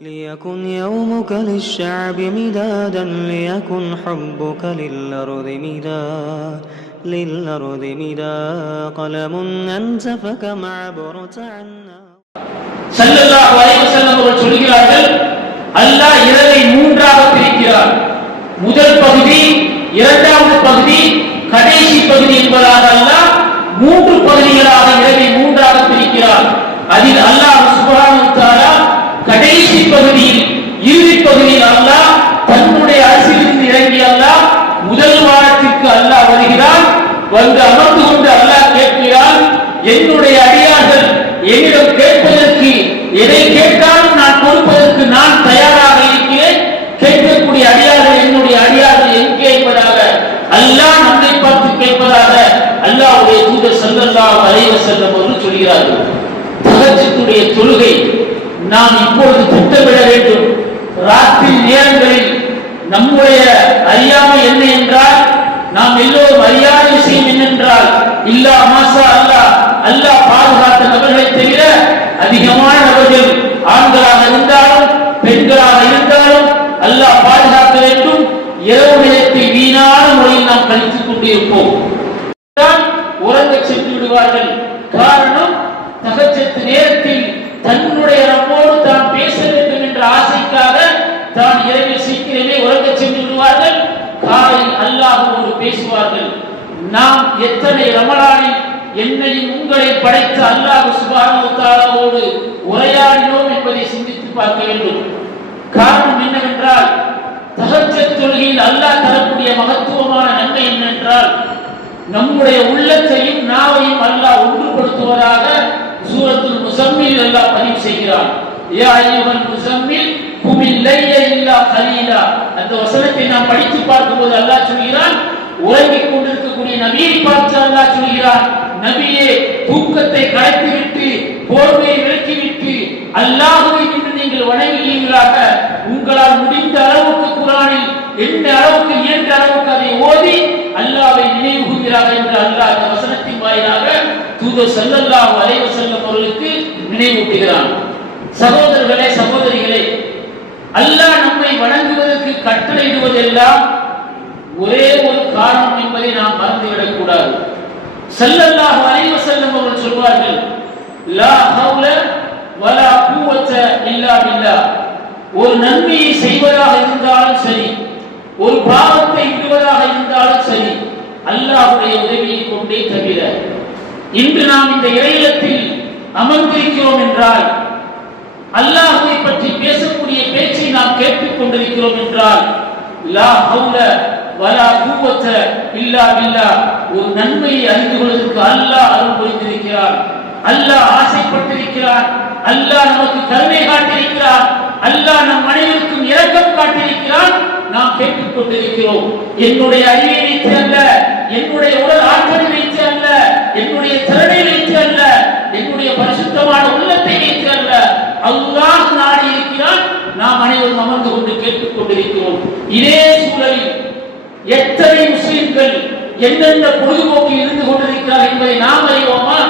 ليكن يومك للشعب مدادا ليكن حبك للأرض مدا قلم أنزفك مع برتعنا. ஸல்லல்லாஹு அலைஹி வஸல்லம் அவர்கள் சொல்கிறார்கள், அல்லாஹ் இரவை மூன்றாக பிரிக்கிறார். முதல் பகுதி, இரண்டாவது பகுதி, கடைசி பகுதி என்பதாக அல்லாஹ் மூன்று பகுதிகளாக இரவை மூன்றாக பிரிக்கிறார். அதில் அல்லாஹ் சுப்ஹானஹு வ தஆலா கடைசி பகுதியில், இறுதி பகுதியில் அல்லாஹ் தன்னுடைய அரசிலிருந்து இறங்கி அல்லாஹ் முதல் வாரத்திற்கு அல்லாஹ் வருகிறான். வந்து அமர்ந்து கொண்டு அல்லாஹ் கேட்கிறான், என்னுடைய அடியார்கள் என்னிடம் கேட்பதற்கு எதை கேட்டாலும் நான் கொடுப்பதற்கு நான் தயாராக இருக்கிறேன். கேட்கக்கூடிய அடியார்கள் என்னுடைய அடியார்கள் எங்கே என்பதாக அல்லாஹ் நம்மை பார்த்து கேட்பதாக அல்லாஹ்வுடைய தூதர் ஸல்லல்லாஹு அலைஹி வஸல்லம் அவர்கள் சொல்கிறார்கள். தஹஜ்ஜுடைய தொழுகை நாம் இப்பொழுது திட்டமிட வேண்டும். ராத்திரி நேரங்களில் நம்முடைய அறியாமை என்ன என்றால், நாம் எல்லோரும் அறியாத விஷயம் என்னென்றால், இல்லா மாஷா அல்லாஹ், அல்லாஹ் பாதுகாத்த நபர்களை தவிர அதிகமான நபர்கள் ஆண்களாக இருந்தாலும் பெண்களாக இருந்தாலும் அல்லாஹ் பாதுகாக்க வேண்டும். இரவு நேரத்தை வீணான முறையில் நாம் கழித்துக் கொண்டிருப்போம். உறங்க சென்று விடுவார்கள். காரணம், தஹஜ்ஜத் நேரத்தில் தன்னுடைய ரப்போடு தான் பேச வேண்டும் என்ற ஆசைக்காக தான் இரவில் சீக்கிரமே உறங்க சென்று விடுவார்கள். காலையில் அல்லாஹ்வோடு பேசுவார்கள். நாம் எத்தனை ரமலானில் என்னையும் உங்களை படைத்த அல்லாஹ் சுப்ஹானஹு வ தஆலாவோடு உரையாடினோம் என்பதை சிந்தித்து பார்க்க வேண்டும். காரணம் என்னவென்றால், தஹஜ்ஜத் தொழுகையில் அல்லாஹ் தரக்கூடிய மகத்துவமான நன்மை என்னவென்றால், நம்முடைய உள்ளத்தையும் நாவையும் அல்லாஹ் ஒன்றுபடுத்துவதாக சூரத்துல் முஸம்மில் அல்லாஹ் பதிவு செய்கிறான். யா அய்யுஹல் முஸம்மில் குமில் லைல இல்லா கலீலா. அந்த வசனத்தை நாம் படித்து பார்க்கும்போது அல்லாஹ் சொல்கிறான், உறங்கிக் கொண்டிருக்கக்கூடிய நபியை பார்த்து அல்லாஹ் சொல்கிறான், நபியே தூக்கத்தை கலைத்துவிட்டு போர்வையை விலக்கிவிட்டு அல்லாஹ்வை என்று நீங்கள் வணங்குவீர்களாக. உங்களால் முடிந்த அளவுக்கு குர்ஆனில் எந்த அளவுக்கு இயன்ற அளவுக்கு அதை ஓதி அல்லாஹ்வை நினைவு கூறுகிறார்கள் என்று அல்லாஹ் இந்த வசனத்தின் வாயிலாக தூதர் ஸல்லல்லாஹு அலைஹி வஸல்லம் அவர்களுக்கு நினைவூட்டுகிறான். சகோதரர்களே, சகோதரிகளே, அல்லாஹ் நம்மை வணங்குவதற்கு கட்டளையிடுவதெல்லாம் ஒரே ஒரு காரணம் என்பதை நாம் மறந்துவிடக் கூடாது. ஸல்லல்லாஹு அலைஹி வஸல்லம் அவர்கள் சொல்வார்கள், லா ஹவுல வலா குவத இல்லா பில்லாஹ். ஒரு நன்மையை செய்வதாக இருந்தாலும் சரி, ஒரு பாவத்தை விடுவதாக இருந்தாலும் சரி, அல்லாஹ்வுடைய உதவியை கொண்டே தவிர. இன்று நாம் இந்த இறையிலத்தில் அமர்ந்திருக்கிறோம் என்றால், அல்லாஹ்வை பற்றி பேசக்கூடிய பேச்சை நாம் கேட்டுக் கொண்டிருக்கிறோம் என்றால், லா ஹவுல வலா குவத இல்லா பில்லாஹ், ஒரு நன்மையை அறிந்து கொள்வதற்கு அல்லாஹ் அருள் புரிந்திருக்கிறார். அல்லாஹ் ஆசைப்பட்டிருக்கிறார். அல்லாஹ் நமக்கு கருணை காட்டியிருக்கிறார். அல்லாஹ் நம் அனைவருக்கும் இரக்கம் காட்டியிருக்கிறார். நாம் கேட்டுக் கொண்டிருக்கிறோம். என்னுடைய அறிவை வைத்து அல்ல, என்னுடைய உடல் ஆற்றலை வைத்து அல்ல, என்னுடைய திறனை வைத்து அல்ல, என்னுடைய பரிசுத்தமான உள்ளத்தை வைத்து அல்ல, அல்லாஹ் நாடி இருக்கிறான். நாம் அனைவரும் அமர்ந்து கொண்டு கேட்டுக் கொண்டிருக்கிறோம். இதே சூழலில் எத்தனை முஸ்லிம்கள் என்னென்ன பொழுதுபோக்கில் இருந்து கொண்டிருக்கிறார் என்பதை நாம் அறிவோமா?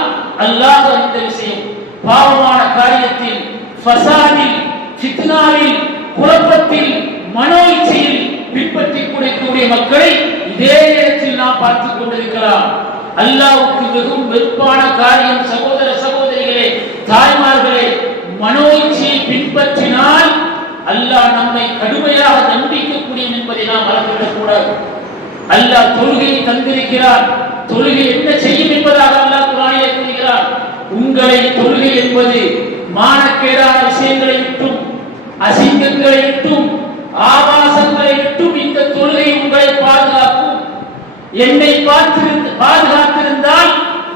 அல்லாஹ் அறிந்த விஷயம். பாவமான காரியத்தில், ஃபசாதில், ஃபித்னாவில், குழப்பத்தில், மனோ இச்சையில் பின்பற்றி கூடிய மக்களை இதே நேரத்தில் நாம் பார்த்துக் கொண்டிருக்கலாம். அல்லாஹ்வுக்கு மிகவும் வெறுப்பான காரியம் சகோதர சகோதரிகளே, தாய்மார்களே, மனோ இச்சையை பின்பற்றினால் அல்லாஹ் நம்மை கடுமையாக தண்டிக்கக்கூடியவன் என்பதை நாம் மறந்துவிடக் கூடாது. அல்லாஹ் தொழுகையை தந்திருக்கிறார். தொழுகை என்ன செய்யும் என்பதாக அல்லாஹ் குர்ஆனிலே கூறுகிறார். உங்களை தொழுகை என்பது மானக்கேடான விஷயங்களை விட்டும், அசிங்கங்களை விட்டும், ஆபாசங்களை விட்டும் இந்த தொழுகை உங்களை பாதுகாக்கும். என்னை பாதுகாத்திருந்தால்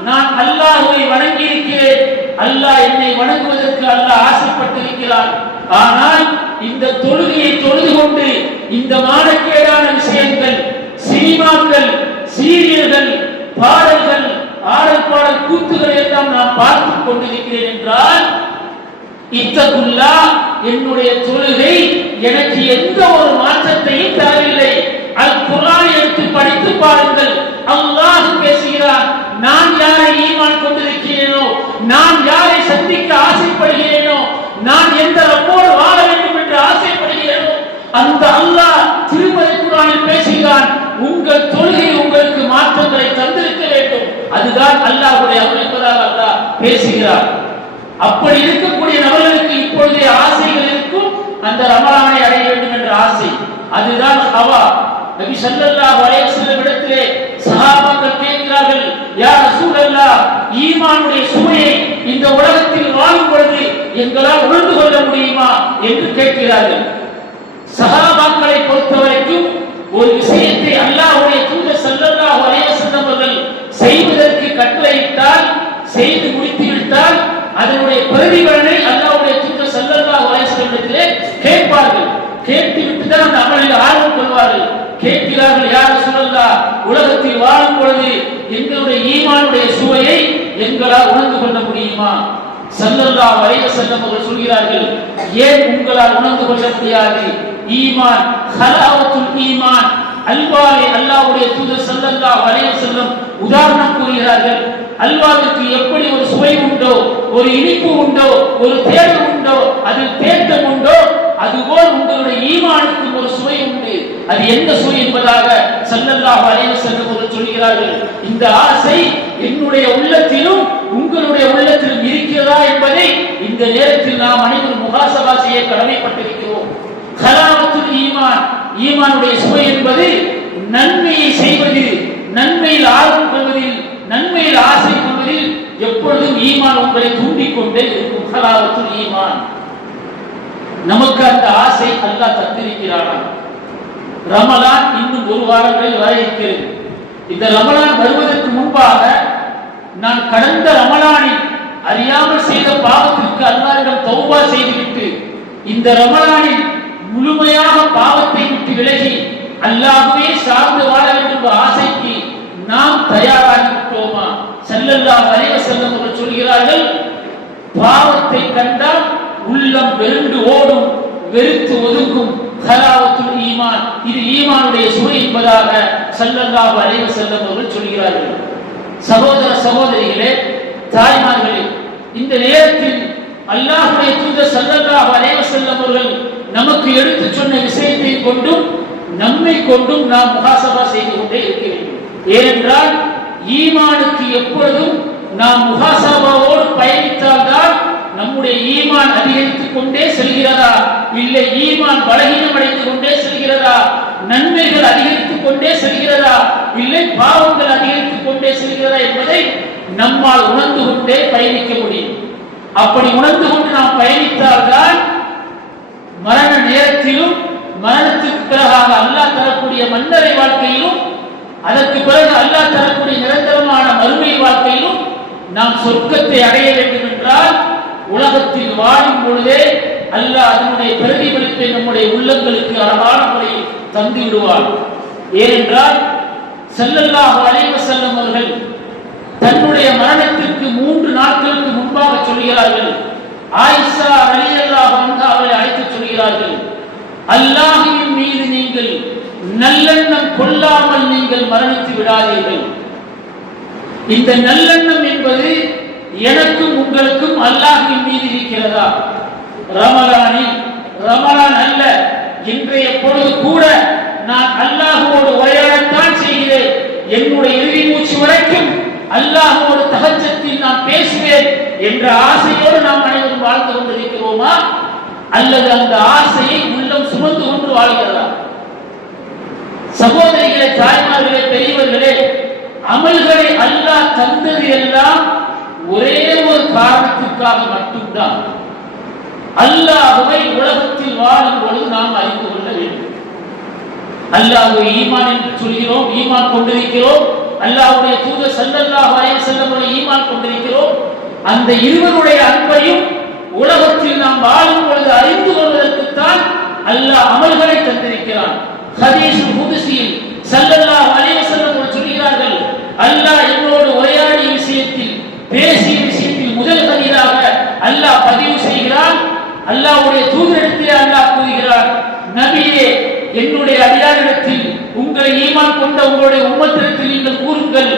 நான் அல்லாஹ்வை வணங்கி இருக்கிறேன். அல்லாஹ் என்னை வணங்குவதற்கு அல்லாஹ் ஆசைப்பட்டிருக்கிறான். ஆனால் இந்த தொழுகையை தொழுது கொண்டு இந்த மானக்கேடான விஷயங்கள், சினிமாக்கள், சீரியல்கள், பாடல்கள், ஆடல் பாடல் கூத்துக்களை எல்லாம் நான் பார்த்துக் கொண்டிருக்கிறேன் என்றால், இத்தகுல்லா, என்னுடைய தொழுகை எனக்கு எந்த ஒரு மாற்றத்தையும் தரவில்லை. அல் குர்ஆனை எடுத்து படித்து பாருங்கள். அல்லாஹ் பேசுகிறான், நான் யாரை ஈமான் கொண்டிருக்கிறேனோ, நான் யாரை சந்திக்க ஆசைப்படுகிறேனோ, நான் எந்த ரப்போடு வாழ வேண்டும் அல்லாஹ்வுடைய அருள் என்பதாக அல்லாஹ் பேசுகிறார். அப்படி இருக்கக்கூடிய நபர்களுக்கு இப்பொழுதே ஆசைகள் இருக்கும், அந்த ரமலானை அடைய வேண்டும் என்ற ஆசை. அதுதான் ஹவா. நபி ஸல்லல்லாஹு அலைஹி வஸல்லம் இடத்திலே சஹாபாக்கள் கேட்கிறார்கள், யா ரசூலல்லாஹ், ஈமானுடைய சுவையை இந்த உலகத்தில் வாழும் பொழுது எங்களால் உணர்ந்து கொள்ள முடியுமா என்று கேட்கிறார்கள். சஹாபாக்களை பொறுத்தவரைக்கும் ஒரு விஷயத்தை அல்லாஹ்வுடைய தூதர் ஸல்லல்லாஹு அலைஹி வஸல்லம் அவர்கள் செய்வதற்கு கட்டளையிட்டால், செய்து முடித்து விட்டால் அதனுடைய பிரதிபலனை அல்லாஹ்வுடைய தூதர் ஸல்லல்லாஹு அலைஹி வஸல்லம் கேட்பார்கள். கேட்டுவிட்டு தான் அந்த அமலில் ஆர்வம் கொள்வார்கள். கேட்கிறார்கள், யா ரசூலல்லாஹ், உலகத்தில் வாழும் பொழுது எங்களுடைய ஈமானுடைய சுவையை எங்களால் உணர்ந்து கொள்ள முடியுமா? ஸல்லல்லாஹு அலைஹி வஸல்லம் அவர்கள் சொல்கிறார்கள், ஏன் உங்களால் உணர்ந்து கொள்ள முடியாது? ஈமான் ஹலாவத்துல் ஈமான், அல்வாவை அல்லாஹ்வுடைய தூதர் ஸல்லல்லாஹு அலைஹி வஸல்லம் உதாரணம் கூறுகிறார்கள். அல்வாவிற்கு எப்படி ஒரு சுவை உண்டோ, ஒரு இனிப்பு உண்டோ, ஒரு தேர்வு உண்டோ, அதில் தேட்டம் உண்டோ, அதுபோல் உங்களுடைய ஈமானுக்கு ஒரு சுவை உண்டு. அது எந்த சுவை என்பதாக ஸல்லல்லாஹு அலைஹி வஸல்லம் அவர்கள் சொல்கிறார்கள். இந்த ஆசை என்னுடைய உள்ளத்திலும் உங்களுடைய உள்ளத்திலும் இருக்கிறதா என்பதை இந்த நேரத்தில் நாம் அனைவரும் முகாசபா செய்ய கடமைப்பட்டிருக்கிறோம். ஹலாவத்துல் ஈமான், ஈமானுடைய சுவை என்பது நன்மையை செய்வது, நன்மையில் ஆர்வம் கொள்வதில், நன்மையில் ஆசை கொள்வதில் எப்பொழுதும் ஈமான் உங்களை தூண்டிக்கொண்டே இருக்கும். ஹலாவத்துல் ஈமான். நமக்கு அந்த ஆசை அல்லாஹ் தந்திருக்கிறானா? ரமலான் இன்னும் ஒரு வாரங்களில் வர இருக்கிறது. இந்த ரமலான் வருவதற்கு முன்பாக நான் கடந்த ரமலானில் அறியாமல் செய்த பாவத்திற்கு அல்லாஹ்விடம் தௌபா செய்துவிட்டு இந்த ரமலானில் முழுமையாக பாவத்தை விட்டு விலகி அல்லாஹ்வே சார்ந்து வாழ வேண்டும் என்ற ஆசைக்கு நாம் தயாராகி விட்டோமா? ஸல்லல்லாஹு அலைஹி வஸல்லம் அவர்கள் சொல்கிறார்கள், பாவத்தை கண்டால் உள்ளம் வெறுண்டு ஓடும், வெறுத்து ஒதுங்கும். ஹலாவத்துல் ஈமான், இது ஈமானுடைய சுவை என்பதாக ஸல்லல்லாஹு அலைஹி வஸல்லம் அவர்கள் சொல்கிறார்கள். சகோதர சகோதரிகளே, தாய்மார்களே, இந்த நேரத்தில் அல்லாஹ்வுடைய தூதர் ஸல்லல்லாஹு அலைஹி வஸல்லம் அவர்கள் நமக்கு எடுத்து சொன்ன விஷயத்தை கொண்டும் நம்மை கொண்டும் நாம் முகாசபா செய்து கொண்டே இருக்க வேண்டும். ஏனென்றால் ஈமானுக்கு எப்பொழுதும் நாம் முகாசபாவோடு பயணித்தால்தான் நம்முடைய ஈமான் அதிகரித்துக் கொண்டே செல்கிறதா, இல்லை ஈமான் பலகீனம் அடைந்து கொண்டே செல்கிறதா, நன்மைகள் அதிகரித்துக் கொண்டே செல்கிறதா, இல்லை பாவங்கள் அதிகரித்துக் கொண்டே செல்கிறதா என்பதை நம்மால் உணர்ந்து கொண்டே பயணிக்க முடியும். அப்படி உணர்ந்து கொண்டு நாம் பயணித்தால்தான் மரண நேரத்திலும் மரணத்திற்கு பிறகாக அல்லாஹ் தரக்கூடிய மன்னரை வாழ்க்கையிலும் அதற்கு பிறகு அல்லாஹ் தரக்கூடிய நிரந்தரமான மறுமை வாழ்க்கையிலும் நாம் சொர்க்கத்தை அடைய வேண்டும் என்றால் உலகத்தில் வாழும் பொழுதே அல்லாஹ் அதனுடைய பிரதிபலிப்பை நம்முடைய உள்ளங்களுக்கு அழகான முறையில் தந்து விடுவார். ஏனென்றால் ஸல்லல்லாஹு அலைஹி வஸல்லம் அவர்கள் தன்னுடைய மரணத்திற்கு 3 நாட்களுக்கு முன்பாக சொல்கிறார்கள். ஆயிஷா ரலியல்லாஹு அன்ஹா அவரை அழைத்து சொல்கிறார்கள், அல்லாஹ்வின் மீது நீங்கள் நல்லெண்ணம் கொள்ளாமல் நீங்கள் மரணித்து விடாதீர்கள். இந்த நல்லெண்ணம் என்பது எனக்கும் உங்களுக்கும் அல்லாஹ்வின் மீது இருக்கிறதா? ரமலானில், ரமலான் அல்ல, இன்றைய பொழுது கூட நான் அல்லாஹ்வோடு உரையாடத்தான் செய்கிறேன். என்னுடைய இறுதி மூச்சு வரைக்கும் அல்லாஹ்வோடு தஹஜ்ஜத்தில் நான் பேசுவேன் என்ற ஆசையோடு நாம் அனைவரும் வாழ்ந்து கொண்டிருக்கிறோமா? அல்லது அந்த ஆசையை உள்ளம் சுமந்து கொண்டு வாழ்கிறதா? சகோதரிகளே, தாய்மார்களே, பெரியவர்களே, அமல்களை அல்லாஹ் தந்தது எல்லாம் ஒரே ஒரு காரணத்திற்காக மட்டும்தான். அல்லாஹ்வை உலகத்தில் வாழும் பொழுது நாம் அறிந்து கொள்ள வேண்டும். அல்லாஹ்வை ஈமான் என்று சொல்கிறோம், ஈமான் கொண்டிருக்கிறோம். அல்லாஹ்வுடைய தூதர் ஸல்லல்லாஹு அலைஹி வஸல்லம் ஈமான் கொண்டிருக்கிறோம். அந்த இருவருடைய அன்பையும் உலகத்தில் நாம் வாழும் பொழுது அறிந்து கொள்வதற்குத்தான் அல்லாஹ் அமல்களை தந்திருக்கிறான். ஹதீஸுல் குத்ஸியில் ஸல்லல்லாஹு அலைஹி வஸல்லம் சொல்கிறார்கள், அல்லாஹ் என்னோடு உரையாடிய விஷயத்தில், பேசிய விஷயத்தில் முதல் ஹதீஸாக அல்லாஹ் பதிவு செய்கிறான். அல்லாஹ்வுடைய தூதரிடத்தில் அல்லாஹ் கூறுகிறார், நபியே, என்னுடைய அடியாரிடத்தில் உங்களை ஈமான் கொண்ட உங்களுடைய உம்மத்திடத்தில் நீங்கள் கூறுங்கள்,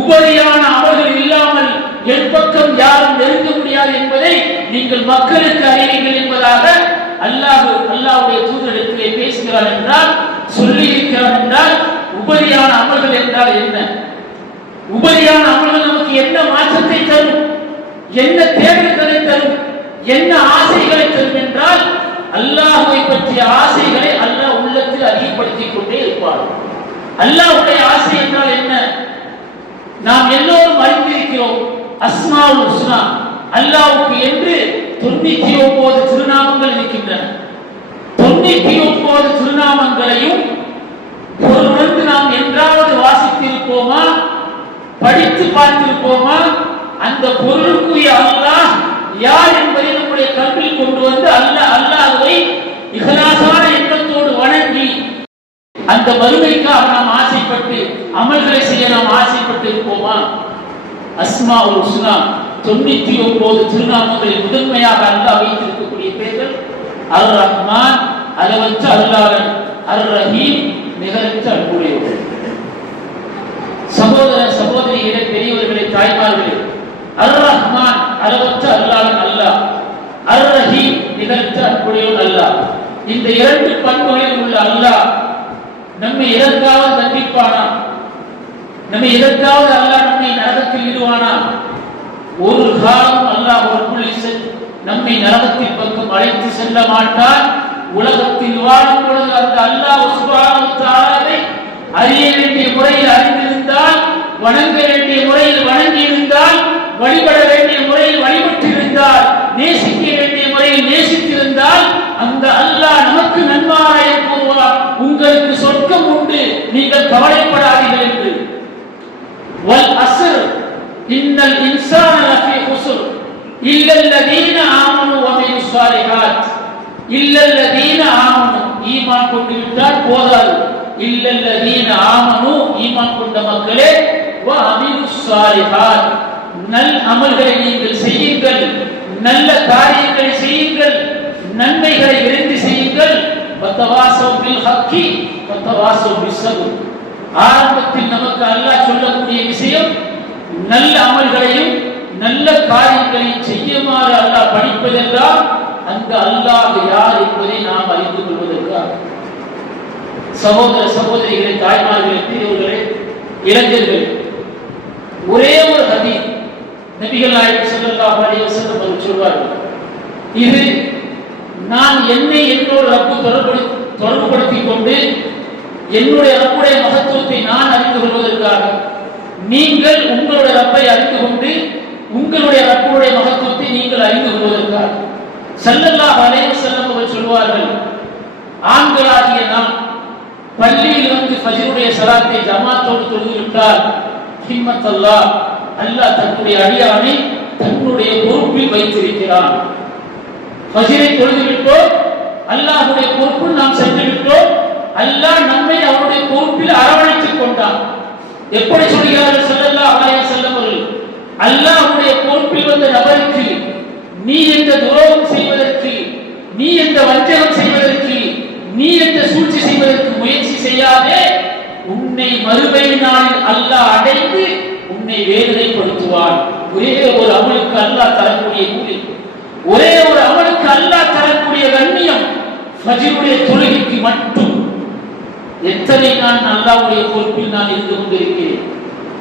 உபரியான அமல்கள் இல்லாமல் என் பக்கம் யாரும் நெருங்க முடியாது என்பதை நீங்கள் மக்களுக்கு அறிவீர்கள் என்பதாக அல்லாஹ்வுடைய தூதரிடத்திலே பேசுகிறார் என்றால், சொல்லி இருக்கிறார் என்றால், உபரியான அமல்கள் என்றால் என்ன? உபரியான அமல்கள் நமக்கு என்ன மாற்றத்தை தரும், என்ன தேவைகளை தரும், என்ன ஆசைகளை தரும் என்றால் அல்லாஹ்வை பற்றிய ஆசைகளை அல்லாஹ் உள்ளத்தில் அதிகப்படுத்திக் கொண்டே இருப்பார். அல்லாஹ்வுடைய ஆசை என்றால் என்ன? நாம் எல்லோரும் அறிந்திருக்கிறோம். அஸ்மாஉல் ஹுஸ்னா, அல்லாஹ்வுக்கு என்று 99 திருநாமங்கள் இருக்கின்றன. 99 திருநாமங்களையும் ஒருவருக்கு நாம் என்றாவது வாசித்திருப்போமா, படித்து பார்த்திருப்போமா? அந்த பொருளுக்குரிய அல்லாஹ் யார் என்பதை நம்முடைய கல்வியில் கொண்டு வந்து அல்லாஹ்வை இஹ்லாஸான எண்ணத்தோடு வணங்கி அந்த மறுமைக்காக நாம் ஆசைப்பட்டு அமல்களை செய்ய நாம் ஆசைப்பட்டு இருப்போமா? அஸ்மாஉல் ஹுஸ்னா 99 திருநாமங்களில் முதன்மையாக அல்லாஹ் வைத்திருக்கக்கூடிய பெயர்கள் அர் ரஹ்மான், அளவற்ற அல்லாஹ், அர் ரஹீம், நிகரற்ற அன்புடையவர். சகோதர சகோதரிகளே, பெரியவர்களே, தாய்மார்களே, அர் ரஹ்மான் அளவற்ற அல்லாஹ் அல்லாஹ், அர் ரஹீம் நிகரற்ற அன்புடையவர் அல்லாஹ். இந்த இரண்டு பண்புகளில் உள்ள அல்லாஹ் நம்மை எதற்காவது தண்டிப்பானா? நம்மை எதற்காவது அல்லாஹ் நம்மை நரகத்தில் இடுவானா? ஒரு காலம் அல்லாஹ் ரப்புல் இஸ்ஸத் நம்மை நரகத்தின் பக்கம் அழைத்து செல்ல மாட்டான். உலகத்தில் வாழும் பொழுது அந்த அல்லாஹ் சுப்ஹானஹு வ தஆலாவை அறிய வேண்டிய முறையில் அறிந்திருந்தால், வணங்க வேண்டிய முறையில் வணங்கி இருந்தால், வழிபட வேண்டிய முறையில் வழிபட்டிருந்தால், நேசிக்க வேண்டிய முறையில் நேசித்திருந்தால் அந்த அல்லாஹ் நமக்கு நன்மாராயம் கூறுவார். உங்களுக்கு சொர்க்கம் உண்டு, நீங்கள் கவலைப்படாதீர்கள் என்று. வல் அஸ்ர் இன்னல் இன்சான லஃபீ குஸ்ர் இல்லல்லதீன ஆமனு வ அமிலுஸ் ஸாலிஹாத். இல்லல்லதீன ஆமனு, ஈமான் கொண்டு விட்டால் போதாது. இல்லல்லதீன ஆமனு, ஈமான் கொண்ட மக்களே, வ அமிலுஸ் ஸாலிஹாத், நல் அமல்களை நீங்கள் செய்யுங்கள், நல்ல காரியங்களை செய்யுங்கள், நன்மைகளை விரும்பி செய்யுங்கள். வத்தவாஸவ் பில் ஹக்கி வத்தவாஸவ் பிஸ்ஸப்ர். ஆரம்பத்தில் நமக்கு அல்லாஹ் சொல்லக்கூடிய விஷயம் நல்ல அமல்களையும் நல்ல காரியங்களையும் செய்யுமாறு அல்லாஹ் படிப்பதெல்லாம் அந்த அல்லாஹ் யார் என்பதை நாம் அறிந்து கொள்வதற்காக. சகோதர சகோதரிகளே, தாய்மார்களே, பெரியவர்களே, இளைஞர்கள், ஒரே ஒரு ஹதீஸ் நபிகள் நாயகம் ஸல்லல்லாஹு அலைஹி வஸல்லம் அவர்கள் சொல்வார்கள், இது நான் என்னை என்னோட ரப்பு தொடர்புபடுத்திக் கொண்டு என்னுடைய ரப்புடைய மகத்துவத்தை நான் அறிந்து கொள்வதற்காக, நீங்கள் உங்களுடைய ரப்பை அறிந்து கொண்டு உங்களுடைய ரப்புடைய மகத்துவத்தை நீங்கள் அறிந்து கொள்வதற்காக. ஸல்லல்லாஹு அலைஹி வஸல்லம் அவர்கள் சொல்வார்கள், ஆண்களாகிய நாம் பள்ளியில் வந்து ஃபஜ்ருடைய ஸலாத்தை ஜமாத்தோடு தொழுதுவிட்டால் ஹிம்மத்தல்லாஹ், அல்லாஹ் தன்னுடைய அடியானை தன்னுடைய பொறுப்பில் வைத்திருக்கிறான். ஃபஜ்ரை தொழுது விட்டோம், அல்லாஹ்வுடைய பொறுப்பில் நாம் சென்று விட்டோம், அல்லாஹ் நம்மை அவருடைய பொறுப்பில் அரவணைத்துக் கொண்டான். எப்படி சொல்கிறார்கள் ஸல்லல்லாஹு அலைஹி வஸல்லம் அவர்கள், அல்லாஹ்வுடைய பொறுப்பில் வந்த நபருக்கு நீ எந்த துரோகம் செய்வதற்கு, நீ எந்த வஞ்சகம் செய்வதற்கு, நீ எந்த சூழ்ச்சி செய்வதற்கு முயற்சி செய்யாதே, உன்னை மறுமை நாளில் அல்லாஹ் அடைந்து உன்னை வேதனைப்படுத்துவான். ஒரே ஒரு அமலுக்கு அல்லாஹ் தரக்கூடிய கூலி, ஒரே ஒரு அமலுக்கு அல்லாஹ் தரக்கூடிய கண்ணியம் ஃபஜ்ருடைய தொழுகைக்கு மட்டும். எத்தனை நான் அல்லாஹ்வுடைய பொறுப்பில் நான் இருந்து கொண்டிருக்கிறேன்.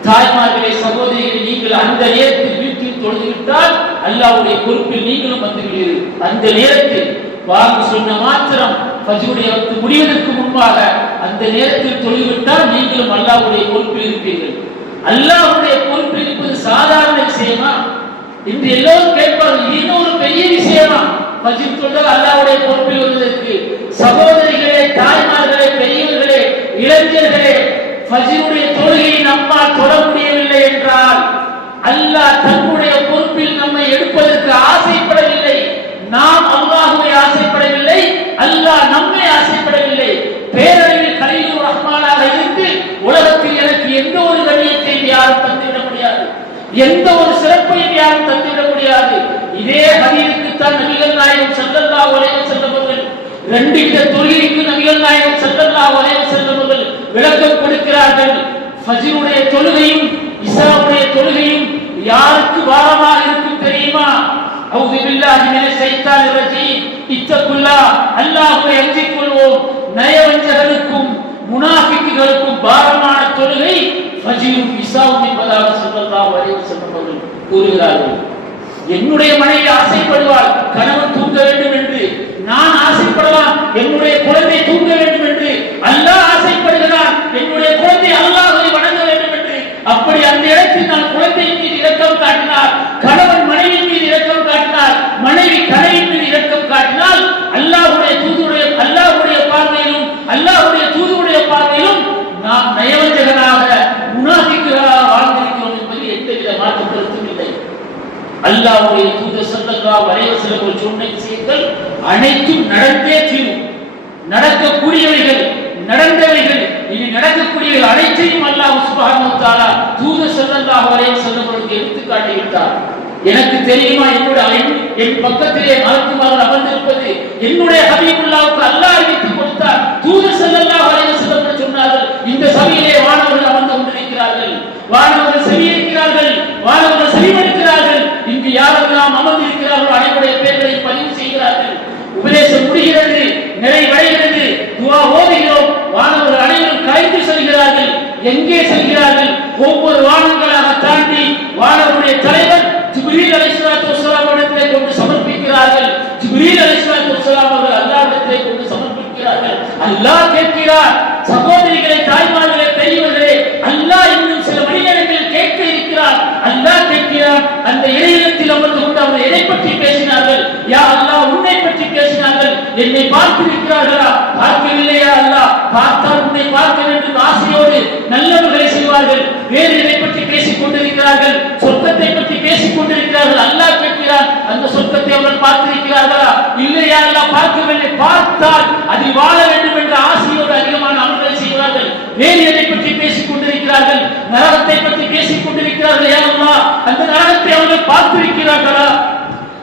தாய்மார்களே, சகோதரிகளை, நீங்கள் அந்த நேரத்தில் வீட்டில் தொழுதுவிட்டால் அல்லாஹ்வுடைய பொறுப்பில் நீங்களும் வந்துவிடுவீர்கள். அந்த நேரத்தில் வாக்கு சொன்ன மாத்திரம் ஃபஜ்ருடைய வக்த் முடிவதற்கு முன்பாக அந்த நேரத்தில் தொழுதுவிட்டால் நீங்களும் அல்லாஹ்வுடைய பொறுப்பில் இருப்பீர்கள். அல்லாஹ்வுடைய பொறுப்பில் இருப்பது சாதாரண விஷயமா? இன்று எல்லோரும் கேட்பார்கள், இன்னொரு பெரிய விஷயமா ஃபஜ்ர் தொழுதால் அல்லாஹ்வுடைய பொறுப்பில் வருவதற்கு? சகோதரிகளே, தாய்மார்களே, பெரியவர்களே, இளைஞர்களே, ஃபஜ்ருடைய தொழுகையை நம்மால் தொட முடியவில்லை என்றால் அல்லாஹ் தன்னுடைய பொறுப்பில் நம்மை எடுப்பதற்கு ஆசைப்படவில்லை. நாம் அல்லாஹ்வை ஆசைப்படவில்லை, அல்லாஹ் நம்மை ஆசைப்படவில்லை. பேரறிவில் கலீலுர் ரஹ்மானாக இருந்து உலகத்தில் எனக்கு எந்த ஒரு கண்ணியத்தை யாரும் தந்துவிட முடியாது, எந்த ஒரு சிறப்பையும் யாரும் தந்துவிட முடியாது. இதே ஹதீஸுக்கு தான் நபிகள் நாயகம் ஸல்லல்லாஹு அலைஹி வஸல்லம் அவர்கள் ரெண்டு வித தொழுகைக்கு நபிகள் நாயகம் ஸல்லல்லாஹு அலைஹி வஸல்லம் அவர்கள் விளக்கம் கொடுக்கிறார்கள். ஃபஜ்ருடைய தொழுகையும் இஷாவுடைய தொழுகையும் யாருக்கு பாரமாக இருக்கும் தெரியுமா? அவுது பில்லாஹி மினஷ் ஷைத்தானிர் ரஜீம், இத்தகுல்லாஹ், அல்லாஹ்வை அஞ்சிக் கொள்வோம். நயவஞ்சகர்களுக்கும் முனாஃபிக்குகளுக்கும் பாரமான தொழுகை ஃபஜ்ரும் இஷாவும் என்பதாக ஸல்லல்லாஹு அலைஹி வஸல்லம் அவர்கள் கூறுகிறார்கள். என்னுடைய மனைவி ஆசைப்படுவாள் கணவன் தூங்க வேண்டும் என்று, நான் ஆசைப்படலாம் என்னுடைய குழந்தை தூங்க வேண்டும் என்று, அல்லாஹ் ஆசைப்படுகிறான் என்னுடைய குழந்தை அல்லாஹ்வை வணங்க வேண்டும் என்று. அப்படி அந்த இடத்தில் நான் குழந்தையின் மீது இரக்கம் காட்டினார், கணவன் மனைவி மீது இரக்கம் காட்டினார், மனைவி கணவன் மீது இரக்கம் காட்டினால் அல்லாஹ்வுடைய பார்வையிலும் அல்லாஹ்வுடைய தூதுவுடைய பார்வையிலும் நாம் நயவஞ்சகனாக முனாஃபிக்குகளாக வாழ்ந்திருக்கிறோம் என்பது எந்தவித மாற்று கருத்தும் இல்லை. அல்லாஹ்வுடைய தூதர் ஸல்லல்லாஹு அலைஹி வஸல்லம் சொன்ன விஷயங்கள் அனைத்தும் நடந்தே தீரும். நடக்கக்கூடியவைகள், நடந்தவைகள், இனி நடக்கக்கூடியவைகள் அனைத்தையும் அல்லாஹ் சுப்ஹானஹு வ தஆலா தூதர் ஸல்லல்லாஹு அலைஹி வஸல்லம் எடுத்து காட்டிவிட்டார். எனக்கு தெரியுமா என் பக்கத்திலே மலக்குமார்கள் அமர்ந்திருப்பது என்னுடைய ஹபீபுல்லாஹ்வுக்கு அல்லாஹ் அறிவித்து கொடுத்தார். தூதர் ஸல்லல்லாஹு அலைஹி வஸல்லம் சொன்னார்கள், இந்த சபையிலே வானவர்கள் அமர்ந்து கொண்டிருக்கிறார்கள், வானவர்கள் செவியிருக்கிறார்கள், வானவர்கள் செவிமடுக்கிறார்கள். இங்கு யாரெல்லாம் அமர்ந்திருக்கிறார்களோ அனைவருடைய பெயர்களை பதிவு செய்கிறார்கள். உபதேசம் முடிகிறது, நிறைவடைகிறது, துஆ ஓதுகிறோம், வானவர்கள் அனைவரும் கலைந்து செல்கிறார்கள். எங்கே செல்கிறார்கள்? ஒவ்வொரு வானங்களாக தாண்டி வானவருடைய தலைவர் ஜிப்ரீல் அலைஹிஸ்ஸலாத்து வஸ்ஸலாம் இடத்திலே கொண்டு சமர்ப்பிக்கிறார்கள். ஜிப்ரீல் அலைஹிஸ்ஸலாத்து வஸ்ஸலாம் அவர்கள் அல்லாஹ்விடத்திலே கொண்டு சமர்ப்பிக்கிறார்கள். அல்லாஹ் கேட்கிறார், சகோதரிகளே, தாய்மார்களே, பெரியவர்களே, அல்லாஹ் இன்னும் சில மணிநேரங்களில் கேட்க இருக்கிறார். அல்லாஹ் கேட்கிறார். அந்த இறையிடத்தில் அமர்ந்து கொண்டு அவர் எதை பற்றி பேசினார்கள்? யா அல்லாஹ், உன்னை பற்றி பேசினார்கள். என்னை பார்த்திருக்கிறார்களா? பார்க்கவில்லையா அல்லாஹ்? பார்த்தால் உன்னை பார்க்க வேண்டும் ஆசையோடு நல்லவர்களை செய்வார்கள். வேறு எதை பற்றி பேசிக் கொண்டிருக்கிறார்கள்? சொர்க்கத்தை பற்றி பேசிக் கொண்டிருக்கிறார்கள். அல்லாஹ் கேட்கிறார், அந்த சொர்க்கத்தை அவர்கள் பார்த்திருக்கிறார்களா? இல்லையா அல்லாஹ்? பார்க்கவில்லை. பார்த்தால் அதில் வாழ வேண்டும் என்ற ஆசையோடு அதிகமான அமல்களை செய்வார்கள். வேறு எதை பற்றி பேசிக் கொண்டிருக்கிறார்கள்? நரகத்தை பற்றி பேசிக் கொண்டிருக்கிறார்கள். யா அல்லாஹ், அந்த நரகத்தை அவர்கள் பார்த்திருக்கிறார்களா?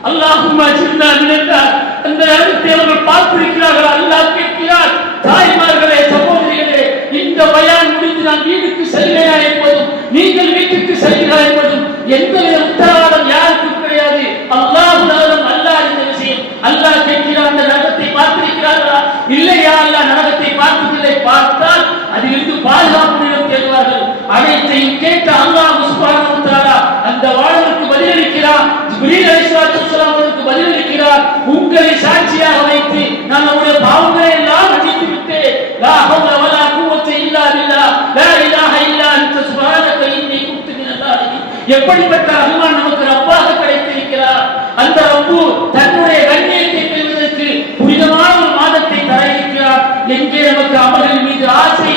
அல்லாஹும்ம அஜிர்னா மினன்னார், அந்த நரகத்தை அவர்கள் பார்த்திருக்கிறார்களா? அல்லாஹ் கேட்கிறார். தாய்மார்களே, சகோதரிகளே, இந்த பயான் முடிந்து நான் வீட்டுக்கு செல்கிறேன் என்பதும் நீங்கள் வீட்டுக்கு செல்கிறார் என்பதும் எந்தவித உத்தரவாதம் யாருக்கும் கிடையாது. அல்லாஹ்வுடன் அல்லாஹ் இந்த விஷயம் அல்லாஹ் கேட்கிறார். அந்த நரகத்தை பார்த்திருக்கிறார்களா? இல்லையா அல்லாஹ் நரகத்தை பார்த்ததில்லை. பார்த்தால் அதிலிருந்து பாதுகாப்பு தேடுவார்கள். அனைத்தையும் கேட்ட அல்லாஹ் சுப்ஹானஹு வ தஆலா அந்த வானவருக்கு பதிலளிக்கிறார். ஜிப்ரீல் அலைஹிஸ்ஸலாத்து வஸ்ஸலாம் அவருக்கு பதிலளிக்கிறார். உங்களை சாட்சியாக வைத்து நான் அவருடைய பாவங்களை எல்லாம் மன்னித்து விட்டேன். லா ஹவ்ல வலா குவத்த இல்லா பில்லாஹ், லா இலாஹ இல்லா அன்த சுப்ஹானக இன்னி குன்து மினல் ஸாலிமீன். எப்படிப்பட்ட ரஹ்மான் நமக்கு ரப்பாக கிடைத்திருக்கிறார். அந்த ரப்பு தன்னுடைய கண்ணியத்தை பெறுவதற்கு புனிதமான ஒரு மாதத்தை தர இருக்கிறார். எங்கே நமக்கு அமல்கள் மீது ஆசை,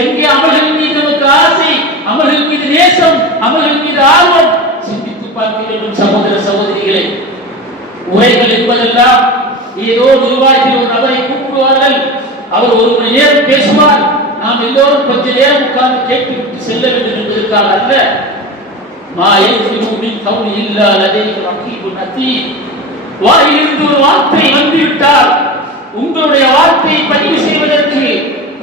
எங்கே அமல்கள் மீது நமக்கு ஆசை, அமல்கள் மீது நேசம், அமல்கள் மீது ஆர்வம், சிந்தித்து பார்க்கிறோம் சகோதர சகோதரிகளே. உரைகள் என்பதெல்லாம் ஏதோ நிர்வாகத்தில் ஒரு நபரை கூப்பிடுவார்கள், அவர் ஒரு மணி நேரம் பேசுவார், நாம் எல்லோரும் கொஞ்ச நேரம் உட்கார்ந்து கேட்டுவிட்டு செல்ல வேண்டும் என்பதற்காக அல்ல. வாயிலிருந்து ஒரு வார்த்தை வந்துவிட்டால் உங்களுடைய வார்த்தையை பதிவு செய்வதற்கு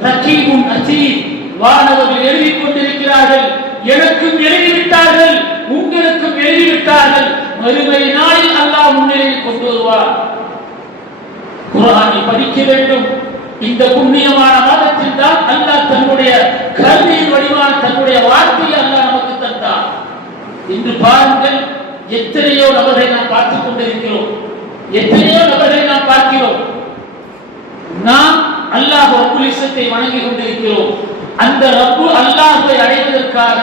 ரகீபுன் அதீத் வானவர்கள் எழுதிக் கொண்டிருக்கிறார்கள். எனக்கும் எழுதிவிட்டார்கள், உங்களுக்கும் எழுதிவிட்டார்கள். மறுமை நாளில் அல்லாஹ் முன்னிலையில் கொண்டு வருவார். குர்ஆனை படிக்க வேண்டும். இந்த புண்ணியமான மாதத்தில் தான் அல்லாஹ் தன்னுடைய கருணையின் வடிவான தன்னுடைய வார்த்தையை அல்லாஹ் நமக்கு தந்தார். இன்று பாருங்கள், எத்தனையோ நபர்களை நாம் பார்த்துக் கொண்டிருக்கிறோம், எத்தனையோ நபர்களை நாம் பார்க்கிறோம். நாம் அல்லாஹ் ரப்புல் இஸ்ஸத்தை வணங்கி கொண்டிருக்கிறோம். அந்த ரப்பு அல்லாஹ்வை அடைவதற்காக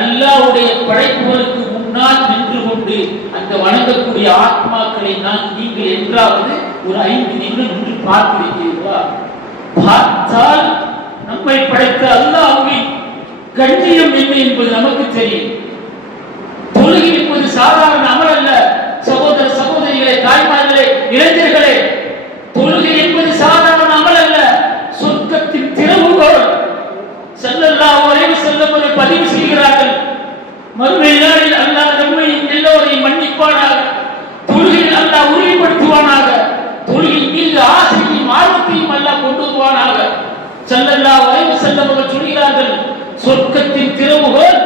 அல்லாஹ்வுடைய படைப்புகளுக்கு முன்னால் நின்று கொண்டு அந்த வணங்கக்கூடிய ஆத்மாக்களை நீங்கள் என்றாவது ஒரு 5 நிமிடம் நின்று பார்த்திருக்கிறீர்களா? பார்த்தால் நம்மை படைத்த அல்லாஹ்வின் கண்ணியம் என்ன என்பது நமக்கு தெரியும். தொழுகை என்பது சாதாரண அமல் அல்ல. சகோதர சகோதரிகளே, தாய்மார்களே, இளைஞர்களே, தொழுகை என்பது சாதாரண அமல் அல்ல. சொர்க்கத்தின் திறவுகோல். ஸல்லல்லாஹு அலைஹி வஸல்லம் அவர்கள் பதிவு செய்கிறார்கள், மறுமை நாளில் அல்லாஹ் நம்மை எல்லோரையும் மன்னிப்பானாக, தொழுகையில் அல்லாஹ் உறுதிப்படுத்துவானாக, தொழுகையின் மீது ஆசையையும் ஆர்வத்தையும் அல்லாஹ் கொண்டு வருவானாக. ஸல்லல்லாஹு அலைஹி வஸல்லம் அவர்கள் சொல்கிறார்கள், சொர்க்கத்தின் திறவுகோல்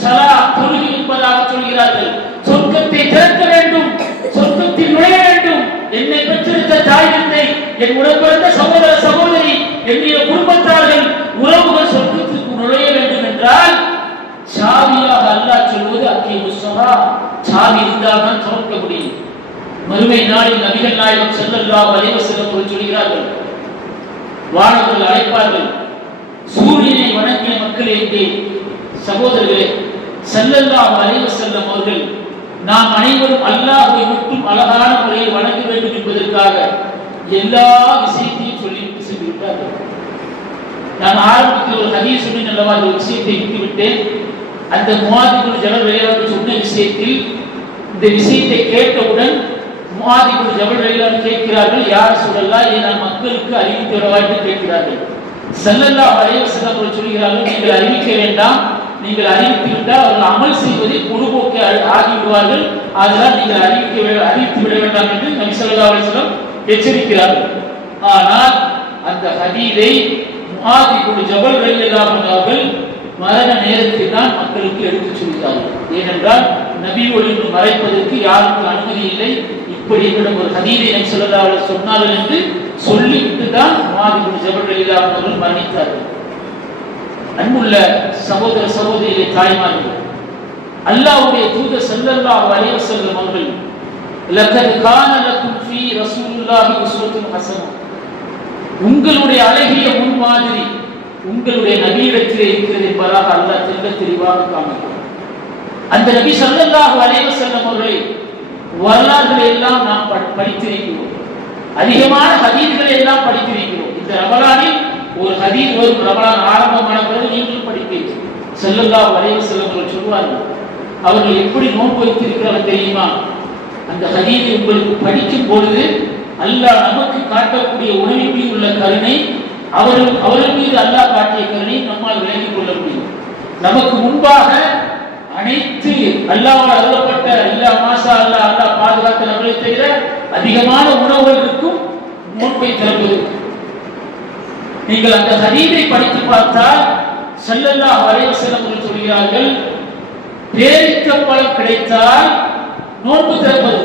ஸலாத், தொழுகை என்பதாக சொல்கிறார்கள். சொர்க்கத்தை திறக்க வேண்டும், சொர்க்கத்தில் நுழைய வேண்டும். என்னை பெற்றெடுத்த தாய் தந்தை, என் உடன் பிறந்த சகோதர சகோதரி, என்னுடைய குடும்பத்தார்கள், உறவுகள் சொர்க்கத்திற்கு நுழைய வேண்டும் என்றால் சாவியாக அல்லாஹ் சொல்வது அக்கீமுஸ் ஸலாத், நாளில் நபிகள் நாயகம் ஸல்லல்லாஹு அலைஹி வஸல்லம் அவர்கள் சொல்கிறார்கள், வானவர்கள் அழைப்பார்கள், சூரியனை வணங்கிய மக்களே எங்கே? சகோதரர்களே, ஸல்லல்லாஹு அலைஹி வஸல்லம் அவர்கள் நாம் அனைவரும் அல்லாஹ்வை மட்டும் அழகான முறையில் வணங்க வேண்டும் என்பதற்காக எல்லா விஷயத்தையும் சொல்லிவிட்டு சென்று விட்டார்கள். நான் ஆரம்பத்தில் ஒரு ஹதீஸ் சொன்னேன் அல்லவா, அந்த விஷயத்தை விட்டுவிட்டேன். அந்த முஆத் இப்னு ஜபல் ரலியல்லாஹு சொன்ன விஷயத்தில் இந்த விஷயத்தை கேட்டவுடன் முஆத் இப்னு ஜபல் ரலியல்லாஹு கேட்கிறார்கள், யா ரசூலல்லாஹ், இதை நான் மக்களுக்கு அறிவித்து விடவா என்று கேட்கிறார்கள். ஸல்லல்லாஹு அலைஹி வஸல்லம் அவர்கள் சொல்கிறார்கள், நீங்கள் அறிவிக்க வேண்டாம், நீங்கள் அறிவித்து விட்டால் அவர்கள் அமல் செய்வதில் பொழுதுபோக்கே ஆகிவிடுவார்கள், அதனால் நீங்கள் அறிவித்து விட வேண்டாம் என்று நபி ஸல்லல்லாஹு அலைஹி வஸல்லம் எச்சரிக்கிறார்கள். ஆனால் அந்த ஹதீஸை முஆத் இப்னு ஜபல் ரலியல்லாஹு அன்ஹு அவர்கள் மரண நேரத்தில் தான் மக்களுக்கு எடுத்துச் சொல்கிறார்கள். ஏனென்றால் நபியோடு என்று மறைப்பதற்கு யாருக்கும் அனுமதி இல்லை. இப்படி ஒரு ஹதீஸை நபி ஸல்லல்லாஹு அலைஹி வஸல்லம் சொன்னார்கள் என்று சொல்லிவிட்டு தான் முஆத் இப்னு ஜபல் ரலியல்லாஹு அன்ஹு அவர்கள் மரணித்தார்கள். அன்புள்ள சகோதர சகோதரிகளே, தாய்மார்களே, அல்லாஹ்வுடைய தூதர் ஸல்லல்லாஹு அலைஹி வஸல்லம் அவர்கள் லகத் கான லகும் ஃபீ ரசூலுல்லாஹி உஸ்வத்துன் ஹஸனா, உங்களுடைய அழகிய முன்மாதிரி உங்களுடைய நபியிடத்திலே இருக்கிறது என்பதாக அல்லாஹ் தெள்ளத் தெளிவாக காண்பிக்கிறார். அந்த நபி ஸல்லல்லாஹு அலைஹி வஸல்லம் அவர்களை வரலாறுகளை எல்லாம் நாம் படித்திருக்கிறோம். அதிகமான ஹதீஸ்களை எல்லாம் படித்திருக்கிறோம். இந்த ரமலானில் ஒரு ஹதீஸ் வரும், ரமலான் ஆரம்பமான பிறகு நீங்கள் படிப்பீர்கள். ஸல்லல்லாஹு அலைஹி வஸல்லம் அவர்கள் சொல்வார்கள், அவர்கள் எப்படி நோன்பு வைத்திருக்கிறார்கள் தெரியுமா? அந்த ஹதீஸை உங்களுக்கு படிக்கும் பொழுது அல்லாஹ் நமக்கு காட்டக்கூடிய உணவின் மீது உள்ள கருணை, அவர்கள் மீது அல்லாஹ் காட்டிய கருணை நம்மால் விளங்கிக் கொள்ள முடியும். நமக்கு முன்பாக அனைத்து அல்லாஹ்வால் அருளப்பட்ட இல்லா மாஷா அல்லாஹ், அல்லாஹ் பாதுகாத்த நம்மளை தவிர அதிகமான உணவுகளுக்கும் நோன்பை திறப்பது. நீங்கள் அந்த ஹதீஸை படித்து பார்த்தால் ஸல்லல்லாஹு அலைஹி வஸல்லம் அவர்கள் சொல்கிறார்கள், பேரிச்சம்பழம் கிடைத்தால் நோன்பு திறப்பது.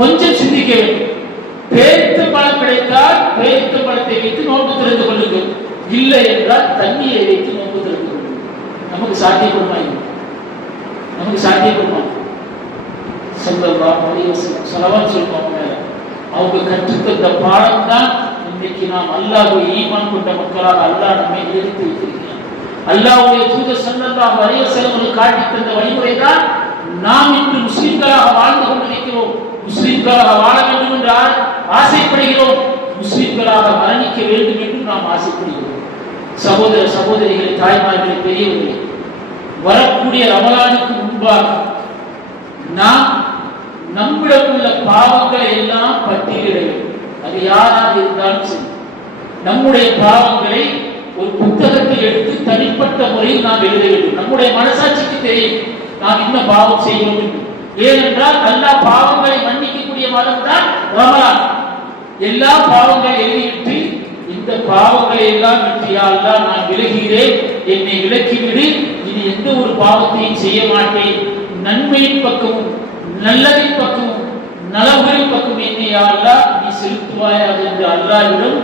கொஞ்சம் சிந்திக்க வேண்டும். பேரிச்சம்பழம் கிடைத்தால் பேரிச்சம்பழத்தை வைத்து நோன்பு திறந்து கொள்ளுங்கள், இல்லை என்றால் தண்ணீரை வைத்து நோன்பு திறந்து கொள்ளுங்கள். நமக்கு சாத்தியப்படுமா? நமக்கு சாத்தியப்படுமா? ஸல்லல்லாஹு அலைஹி வஸல்லம் ஸலவாத் சொல்லுவாங்க, அவங்க கற்றுத்தந்த பாடம் தான் இன்னைக்கு நாம் அல்லாஹ்வை ஈமான் கொண்ட மக்களாக அல்லாஹ் நம்மை எடுத்து வைத்திருக்கிறார். அல்லாஹ்வுடைய தூதர் ஸல்லல்லாஹு அலைஹி வஸல்லம் அவர்கள் காட்டி தந்த வழிமுறை தான் நாம் இன்று முஸ்லிம்களாக வாழ்ந்து கொண்டிருக்கிறோம். முஸ்லிம்களாக வாழ வேண்டும் என்று ஆசைப்படுகிறோம். முஸ்லிம்களாக மரணிக்க வேண்டும் என்று நாம் ஆசைப்படுகிறோம். சகோதர சகோதரிகளை, தாய்மார்களை, பெரியவர்களே, வரக்கூடிய ரமலானுக்கு முன்பாக நாம் நம்மிடம் உள்ள பாவங்களை எல்லாம் பட்டியலிட வேண்டும். அது யாராக இருந்தாலும் சரி, நம்முடைய பாவங்களை ஒரு புத்தகத்தில் எடுத்து தனிப்பட்ட முறையில் நாம் எழுத வேண்டும். நம்முடைய மனசாட்சிக்கு தெரியும் நாம் என்ன பாவம் செய்கிறோம் என்று. ஏனென்றால் அல்லாஹ் பாவங்களை மன்னிக்கக்கூடிய மாதம் தான் ரமலான். எல்லா பாவங்களை எழுதிவிட்டு இந்த பாவங்களை எல்லாம் விட்டு, யா அல்லாஹ் நான் விலகுகிறேன், என்னை விலக்கிவிடு, இனி எந்த ஒரு பாவத்தையும் செய்ய மாட்டேன், நன்மையின் பக்கமும் நல்லதின் பக்கமும் நலவுகளின் பக்கம் என்னை யா அல்லாஹ் நீ செலுத்துவாயாக என்று அல்லாஹ்விடம்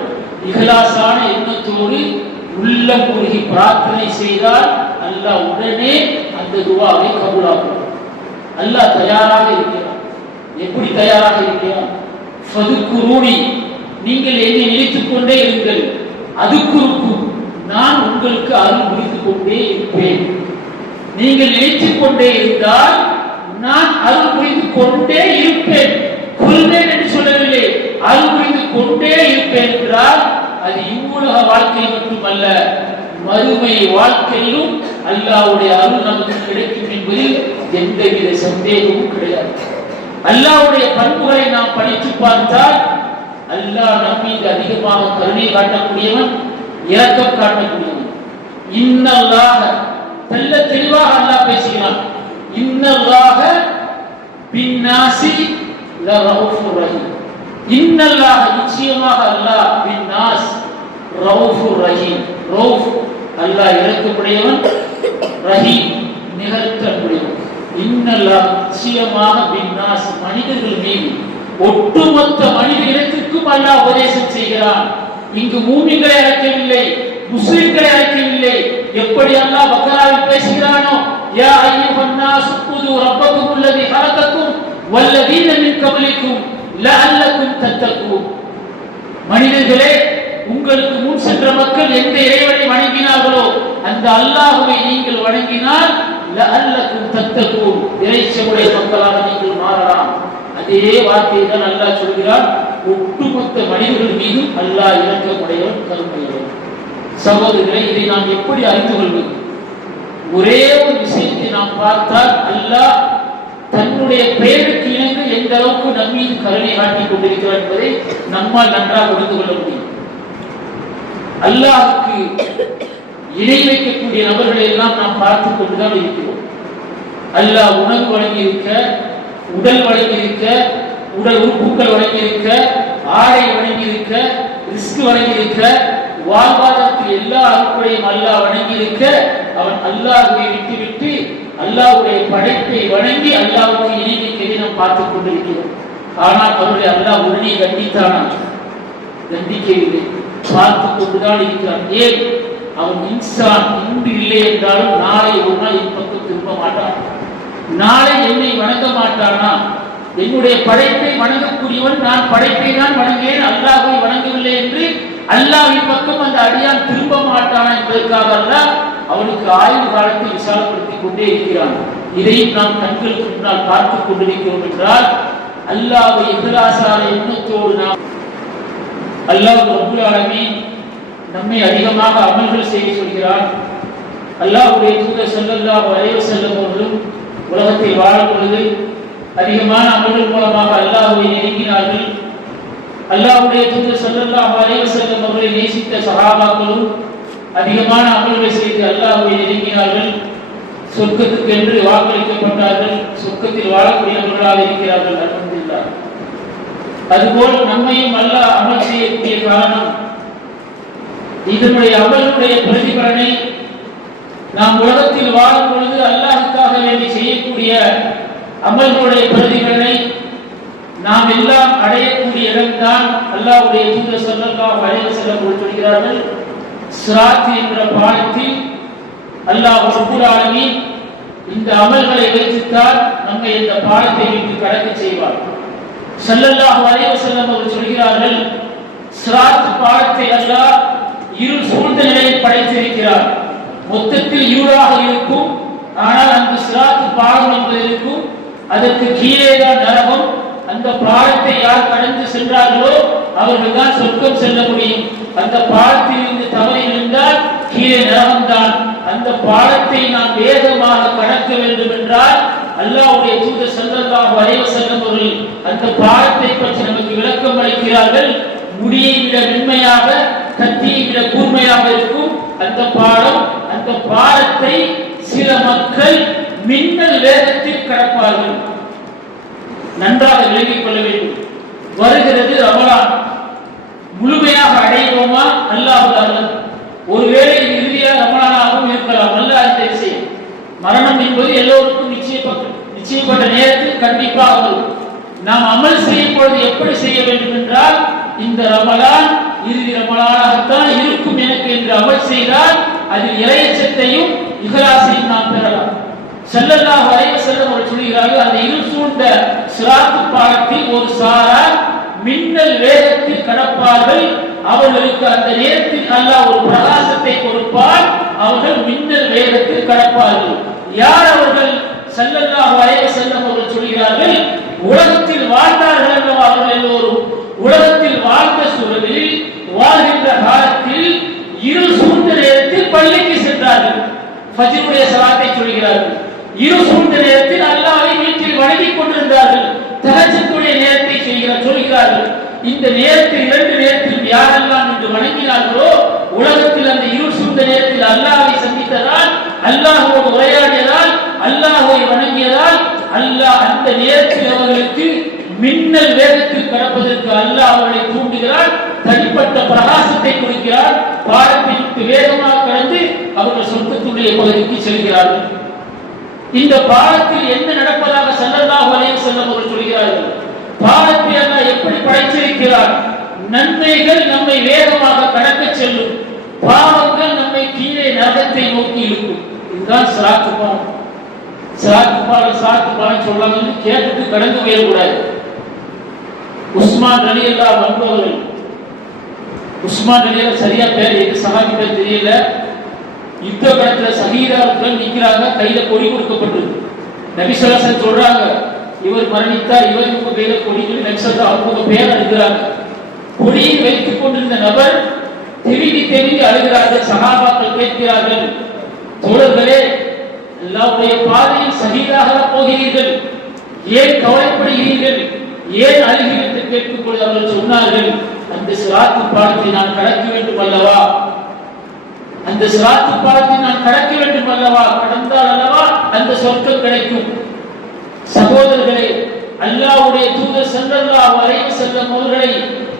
இஹ்லாஸான எண்ணத்தோடு உள்ளம் உருகி பிரார்த்தனை செய்தால் அல்லாஹ் உடனே அந்த துஆவை கபூலாக்கும். அல்லாஹ் தயாராக இருக்கிறார். எப்படி தயாராக இருக்கிறார்? ஃபதுக்குரூனி, நீங்கள் என்னை நினைத்துக் கொண்டே இருங்கள், அதுக்குருக்கும், நான் உங்களுக்கு அருள் புரிந்து கொண்டே இருப்பேன். நீங்கள் நினைத்துக் கொண்டே இருந்தால் நான் அருள் புரிந்து கொண்டே இருப்பேன். கொள்வேன் என்று சொல்லவில்லை, அருள் புரிந்து கொண்டே இருப்பேன் என்றால் அது இவ்வுலக வாழ்க்கை மட்டுமல்ல, மறுமை வாழ்க்கையிலும் அல்லாஹ்வுடைய அருள் நமக்கு கிடைக்கும் என்பதில் எந்தவித சந்தேகமும் கிடையாது. அல்லாஹ்வுடைய பண்புகளை நாம் படித்து பார்த்தால் அல்லாஹ் நம் மீது அதிகமாக கருணை காட்டக்கூடியவன், இரக்கம் காட்டக்கூடியவன். இன்னல்லாஹ, நல்ல தெளிவாக அல்லாஹ் பேசுகிறான், இன்னல்லாஹ பின்னாசி லரவுஃபுர் ரஹீம். இன்னல்லாஹ, நிச்சயமாக அல்லாஹ், பின்னாஸ் ரவுஃபுர் ரஹீம். ரவுஃப் அல்லாஹ் இரக்கமுடையவன், ரஹீம் நிகழ்த்தக்கூடியவன். இன்னல்லாஹ், நிச்சயமாக பின்னாஸ் மனிதர்கள் மீது, ஒட்டுமொத்த மனித இனத்திற்கும் அல்லாஹ் உபதேசம் செய்கிறான். இங்கு மூமின்களை அழைக்கவில்லை, முஸ்லிம்களை அழைக்கவில்லை. எப்படி அல்லாஹ் பக்கராவில் பேசுகிறானோ, யா அய்யுஹன் நாஸ் உது ரப்பக்கும் அல்லதி ஹலகக்கும் வல்லதீன மின் கப்லிக்கும் லஅல்லக்கும் தத்தகூன். மனிதர்களே, உங்களுக்கு முன் சென்ற மக்கள் எந்த இறைவனை வணங்கினார்களோ அந்த அல்லாஹ்வை நீங்கள் வணங்கினால் லஅல்லக்கும் தத்தகூன், இறைச்சமுடைய மக்களாக நீங்கள் மாறலாம். அதே வார்த்தையை தான் அல்லாஹ் சொல்கிறார். ஒட்டுமொத்த மனிதர்கள் மீதும் அல்லாஹ் இரக்கமுடையவன், கருணையுடையவன். சகோதரர்களே, இதை நாம் எப்படி அறிந்து கொள்வது? ஒரே ஒரு விஷயத்தை நாம் பார்த்தால் அல்லாஹ் தன்னுடைய பெயருக்கு இணங்க எந்த அளவுக்கு நம் மீது கருணை காட்டிக் கொண்டிருக்கிறார் என்பதை நம்மால் நன்றாக புரிந்து கொள்ள முடியும். அல்லாஹ்வுக்கு இணை வைக்கக்கூடிய நபர்களை எல்லாம் நாம் பார்த்துக் கொண்டுதான் இருக்கிறோம். அல்லாஹ் உணவு வழங்கியிருக்க, உடல் வழங்கியிருக்க, உடல் உறுப்புகள் வழங்கியிருக்க, ஆடை வழங்கியிருக்க, ரிஸ்க் வழங்கியிருக்க, வாழ்வாதாரத்தில் எல்லா அருட்களையும் அல்லாஹ் வணங்கியிருக்க, அவன் அல்லாஹ்வை விட்டுவிட்டு அல்லாஹ்வுடைய படைப்பை வணங்கி அல்லாஹ்வுக்கு இணை வைக்கவே நாம் பார்த்துக் கொண்டிருக்கிறோம். ஆனால் அவர்களை அல்லாஹ் உடனே கண்டித்தானா? கண்டிக்கவில்லை, பார்த்துக் கொண்டுதான் இருக்கிறான். ஏன்? அவன் இன்சான். இன்று இல்லை என்றாலும் நாளை ஒரு நாள் என் பக்கம் திரும்ப மாட்டான். நாளை என்னை வணங்க மாட்டானா? என்னுடைய படைப்பை வணங்கக்கூடியவன், நான் படைப்பை தான் வணங்கினேன், அல்லாஹ்வை வணங்கவில்லை என்று அல்லாஹ்வின் பக்கம் அந்த அடியான் திரும்ப மாட்டானா என்பதற்காக அல்லாஹ் அவனுக்கு ஆயுள் காலத்தை விசாலப்படுத்திக் கொண்டே இருக்கிறான். இதையும் நாம் கண்களுக்கு முன்னால் பார்த்துக் கொண்டிருக்கிறோம் என்றால் அல்லாஹ்வை இஹ்லாஸான எண்ணத்தோடு நாம் அல்லாஹ் ரப்பல் ஆலமீன் நம்மை அதிகமாக அமல்கள் செய்ய சொல்கிறான். அல்லாஹ்வுடைய தூதர் ஸல்லல்லாஹு அலைஹி வஸல்லம் அவர்களும் உலகத்தில் வாழும் பொழுது அதிகமான அமல்கள் மூலமாக அல்லாஹ்வை நெருங்கினார்கள். அல்லாஹ்வுடைய தூதர் ஸல்லல்லாஹு அலைஹி வஸல்லம் அவர்களை நேசித்த சஹாபாக்களும் அதிகமான அமல்களை செய்து அல்லாஹ்வை நெருங்கினார்கள். சொர்க்கத்துக்கு என்று வாக்களிக்கப்பட்டார்கள். சொர்க்கத்தில் வாழக்கூடியவர்களாக இருக்கிறார்கள். அல்ஹம்துலில்லாஹ். அதுபோல் நம்மையும் அல்லாஹ் அமல் செய்யக்கூடிய காரணம், இதனுடைய அமலுடைய பிரதிபலனை நாம் உலகத்தில் வாழும் பொழுது அல்லாஹ்வுக்காக வேண்டி செய்யக்கூடிய அமல்களுடைய பிரதிபலனை நாம் எல்லாம் அடையக்கூடிய இடம்தான் அல்லாஹ்வுடைய தூதர் ஸல்லல்லாஹு அலைஹி வஸல்லம் சொல்கிறார்கள். சிராத் என்ற பாலத்தில் அல்லாஹ் ரப்பல் ஆலமீன் இந்த அமல்களை வைத்துத்தான் நம்மை இந்த பாலத்தை விட்டு கடக்க செய்வார். ஸல்லல்லாஹு அலைஹி வஸல்லம் அவர்கள் சொல்கிறார்கள், சிராத் பாலத்தை அல்லாஹ் இருள் சூழ்ந்த நிலையில் படைத்திருக்கிறார். மொத்தத்தில் இருளாக இருக்கும். ஆனால் அந்த சிராத் பாலம் என்பது இருக்கும். அதற்கு கீழே தான் நரகம். அந்த பாலத்தை யார் கடந்து சென்றார்களோ அவர்கள் தான் சொர்க்கம் செல்ல முடியும். அந்த பாலத்தில் இருந்து தவறி விழுந்தால் கீழே நரகம்தான். அந்த பாலத்தை நாம் வேகமாக கடக்க வேண்டும் என்றால் அல்லாஹ்வுடைய தூதர் ஸல்லல்லாஹு அலைஹி வஸல்லம் அவர்கள் அந்த பாலத்தை பற்றி நமக்கு விளக்கம் அளிக்கிறார்கள். முடியை விட மென்மையாக, கத்தியை விட கூர்மையாக இருக்கும் அந்த பாலம். அந்த பாலத்தை சில மக்கள் மின்னல் வேகத்தில் கடப்பார்கள். நன்றாக விளங்கிக் கொள்ள வேண்டும். வருகிறது ரமலான். முழுமையாக அடைவோமா? அல்லாஹ். ஒருவேளை இறுதியாக ரமலானாகவும் இருக்கலாம். அல்லாஹ் இந்த விஷயம். மரணம் என்பது எல்லோருக்கும் நிச்சயப்பட்ட நேரத்தில் கண்டிப்பாக வரும். நாம் அமல் செய்யும் பொழுது எப்படி செய்ய வேண்டும் என்றால், இந்த ரமலான் இறுதி ரமலானாகத்தான் இருக்கும் எனக்கு என்று அமல் செய்தால் அதில் இறையச்சத்தையும் இஹ்லாஸையும் நாம் பெறலாம். ஸல்லல்லாஹு அலைஹி வஸல்லம் அவர்கள் சொல்கிறார்கள், அந்த இருள் சூழ்ந்த சிராத் பாலத்தில் ஒரு சாரார் மின்னல் வேகத்தில் கடப்பார்கள். அவர்களுக்கு அந்த நேரத்தில் அல்லாஹ் ஒரு பிரகாசத்தை கொடுப்பார். அவர்கள் மின்னல் வேகத்தில் கடப்பார்கள். யார் அவர்கள்? ஸல்லல்லாஹு அலைஹி வஸல்லம் அவர்கள் சொல்கிறார்கள், உலகத்தில் வாழ்ந்தார்கள் அல்லவா அவர்கள் எல்லோரும். உலகத்தில் வாழ்ந்த சூழலில் வாழ்கின்ற காலத்தில் இருள் சூழ்ந்த நேரத்தில் பள்ளிக்கு சென்றார்கள். ஃபஜ்ருடைய ஸலாத்தை சொல்கிறார்கள். இருள் சூழ்ந்த நேரத்தில் அல்லாஹ்வை வீட்டில் வணங்கிக் கொண்டிருந்தார்கள். தஹஜ்ஜுடைய நேரத்தை சொல்கிறார்கள். இந்த நேரத்தில் இரண்டு நேரத்தில் யாரெல்லாம் இன்று வணங்கினார்களோ, உலகத்தில் அந்த இருள் சூழ்ந்த நேரத்தில் அல்லாஹ்வை சந்தித்ததால், அல்லாஹ்வோடு உரையாடியதால், அல்லாஹ்வை வணங்கியதால் அல்லாஹ் அந்த நேரத்தில் அவர்களுக்கு மின்னல் வேகத்தில் கடப்பதற்கு அல்லாஹ் அவர்களை தூண்டுகிறார். தனிப்பட்ட பிரகாசத்தை கொடுக்கிறார். பாலத்தை விட்டு வேகமாக கடந்து அவர்கள் சொர்க்கத்துடைய பகுதிக்கு செல்கிறார்கள். இந்த பாலத்தில் என்ன நடப்பதாக ஸல்லல்லாஹு அலைஹி வஸல்லம் அவர்கள் சொல்கிறார்கள். பாலத்தை அல்லாஹ் எப்படி படைத்திருக்கிறார்? நன்மைகள் நம்மை வேகமாக கடக்க செல்லும், பாவங்கள் நம்மை கீழே நரகத்தை நோக்கி இழுக்கும். இதுதான் சிராத் பாலம். சிராத் பாலம் சொல்லாமல் கேட்டுட்டு கடந்து போயிடக்கூடாது. உஸ்மான் ரலியல்லாஹு அன்ஹு அவர்கள், உஸ்மான் ரலியல்லாஹு சரியா பேர் எது சஹாபி பேர் தெரியல, யுத்த களத்துல ஷஹீதாக்கள் நிக்கிறாங்க, கையில கொடி கொடுக்கப்பட்டிருக்கு. நபி ஸல்லல்லாஹு அலைஹி வஸல்லம் சொல்றாங்க, இவர் மரணித்தா இவருக்கு கையில கொடி சொல்லி நபி ஸல்லல்லாஹு அவங்க பேர் அழுகிறாங்க. கொடியை வைத்துக் கொண்டிருந்த நபர் தெவிதி அழுகிறார்கள். சஹாபாக்கள் கேட்கிறார்கள், தோழர்களே, அல்லாஹ்வுடைய பாதையில் ஷஹீதாக போகிறீர்கள், ஏன் கவலைப்படுகிறீர்கள், ஏன் அழுகிறீர்கள் என்று கேட்கும் பொழுது அவர்கள் சொன்னார்கள், அந்த சிராத்து பாலத்தை நான் கடக்க வேண்டும் அல்லவா, அந்த சிராத்து பாலத்தை நான் கடக்க வேண்டும் அல்லவா, கடந்தால் அல்லவா அந்த சொர்க்கம் கிடைக்கும். சகோதரர்களே, அல்லாஹ்வுடைய தூதர் ஸல்லல்லாஹு அலைஹி வஸல்லம் அவர்களை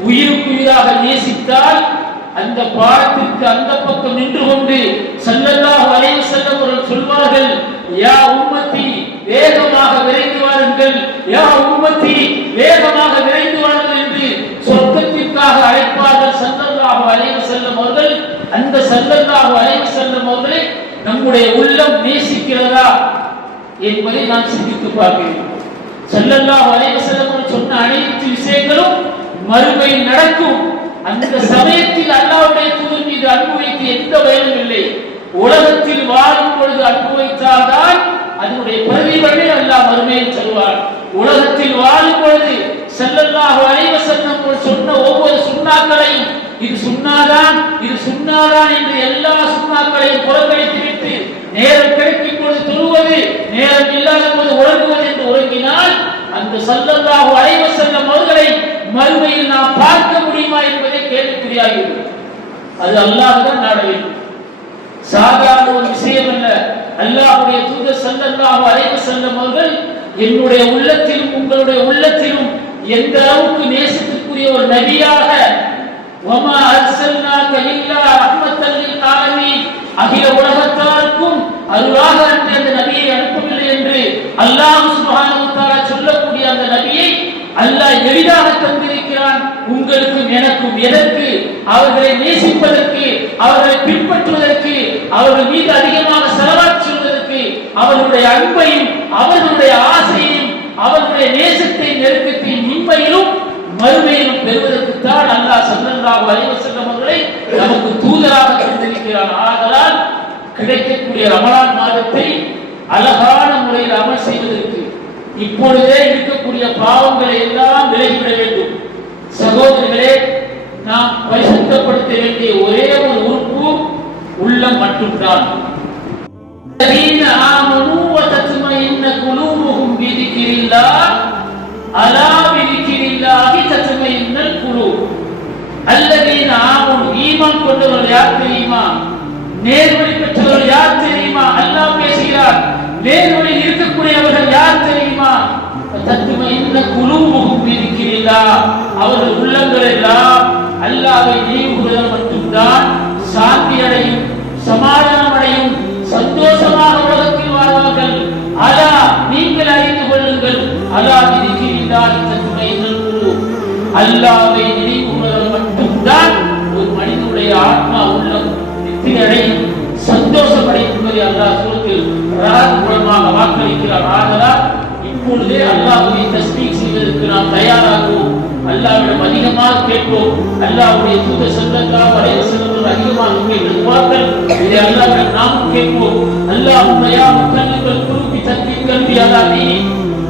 உயிருக்கு உயிராக நேசித்தால் அந்த பாலத்திற்கு அந்த பக்கம் நின்று கொண்டு ஸல்லல்லாஹு அலைஹி வஸல்லம் அவர்கள் சொல்வார்கள், யா உம்மத்தி வேகமாக விரைந்து வாருங்கள், யா உம்மத்தி வேகமாக விரைந்து வாருங்கள் என்று சொர்க்கத்திற்காக அழைப்பார்கள் ஸல்லல்லாஹு அலைஹி வஸல்லம் அவர்கள். அந்த ஸல்லல்லாஹு அலைஹி வஸல்லம் அவர்களை நம்முடைய உள்ளம் நேசிக்கிறதா என்பதை நாம் சிந்தித்து பார்க்கிறோம். ஸல்லல்லாஹு அலைஹி வஸல்லம் சொன்ன அனைத்து விஷயங்களும் மறுமையில் நடக்கும். அந்த சமயத்தில் அல்லாஹ்வுடைய தூதர் மீது அன்பு வைத்து எந்த பயனும் இல்லை. உலகத்தில் வாழும் பொழுது அன்பு வைத்தால்தான் அதனுடைய பிரதிபலனை அல்லாஹ் மறுமையில் தருவார். உலகத்தில் வாழும் பொழுது ஸல்லல்லாஹு அலைஹி வஸல்லம் சொன்ன ஒவ்வொரு சுன்னாக்களையும் இது சுன்னாதான் இது சுன்னாதான் என்று எல்லா சுன்னாக்களையும் புறக்கணித்து விட்டு நேரம் கிடைக்கும் பொழுது தொழுவது, நேரம் இல்லாத போது உறங்குவது என்று உறங்கினால் அந்த ஸல்லல்லாஹு அலைஹி வஸல்லம் அவர்களை மறுமையில் நாம் பார்க்க முடியுமா என்பதை கேள்விக்குறியாகிறது. அது அல்லாஹ் தான் நாட வேண்டும், சாதாரண ஒரு விஷயம் அல்ல. அல்லாஹ்வுடைய தூதர் ஸல்லல்லாஹு அலைஹி வஸல்லம் அவர்கள் என்னுடைய உள்ளத்திலும் உங்களுடைய உள்ளத்திலும் எந்த அளவுக்கு நேசத்துக்குரிய ஒரு நபியாக, வமா அர்ஸல்னாக இல்லா ரஹ்மத்தல் லில் ஆலமீன், அகில உலகத்தாருக்கும் அருளாக அந்த நபியை அனுப்பவில்லை என்று அல்லாஹ் சுப்ஹானஹு வ தஆலா சொல்லக்கூடிய அந்த நபியை அல்லாஹ் எளிதாக தந்திருக்கிறான் உங்களுக்கும் எனக்கும். எதற்கு? அவர்களை நேசிப்பதற்கு, அவர்களை பின்பற்றுவதற்கு, அவர்கள் மீது அதிகமாக ஸலவாத் சொல்வதற்கு, அவர்களுடைய அன்பையும் அவர்களுடைய ஆசையையும் அவர்களுடைய நேசத்தை நெருக்கத்தையும் இன்மையிலும் மறுமையிலும் பெறுவதற்குத்தான் அல்லாஹ் ஸல்லல்லாஹு அலைஹி வஸல்லம் அவர்களை நமக்கு தூதராக தந்திருக்கிறான். ஆதலால் கிடைக்கக்கூடிய ரமலான் மாதத்தை அழகான முறையில் அமல் செய்வதற்கு இப்பொழுதே இருக்கக்கூடிய பாவங்களை எல்லாம் விலகிவிட வேண்டும். சகோதரர்களே, நாம் பரிசுத்தப்படுத்த வேண்டிய ஒரே ஒரு உறுப்பு உள்ளம் மட்டும்தான். الذين آمنوا وتطمئن قلوبهم بذكر الله ألا بذكر الله تطمئن القلوب. الذين آمنوا ஈமான் கொண்டவர்கள் யார் தெரியுமா? நேர்வழி பெற்றவர்கள் யார் தெரியுமா? அல்லாஹ் பேசுகிறார். நேர்வழியில் இருக்கக்கூடியவர்கள் யார் தெரியுமா? தத்மஇன்ன குலூபுஹும் பிதிக்ரில்லாஹ். அவர்கள் உள்ளங்கள் எல்லாம் அல்லாஹ்வை நினைவுகூறுதல் மட்டும்தான் சாந்தி அடையும், சமாதானம் அடையும், சந்தோஷமாக உலகத்தில் வாழ்வார்கள். அலா நீங்கள் அறிந்து கொள்ளுங்கள், அலா பிதிக்ரில்லாஹ் தத்மஇன்னல் குலூப். அல்லாஹ்வை நினைவுகூறுதல் மட்டும்தான் ஒரு மனிதனுடைய ஆத்மா உள்ளம் திருப்தி அடையும், சந்தோஷம் அடையும் என்பதை அல்லாஹ் சூரத்தில் ராத் மூலமாக வாக்களிக்கிறார். ஆதலால் இப்பொழுதே அல்லாஹ்வை தஸ்பீஹ் செய்வதற்கு நாம் தயாராகுவோம். அல்லாஹ்விடம் அதிகமாக கேட்போம். அல்லாஹ்வுடைய தூதர் ஸல்லல்லாஹு அலைஹி வஸல்லம் அதிகமாக கேட்ட துஆக்கள் இதை அல்லாஹ்விடம் நாம் கேட்போம். அல்லாஹும்ம யா முகல்லிபல் குலூபி தத்பீத் கல்பி அலா தீனி,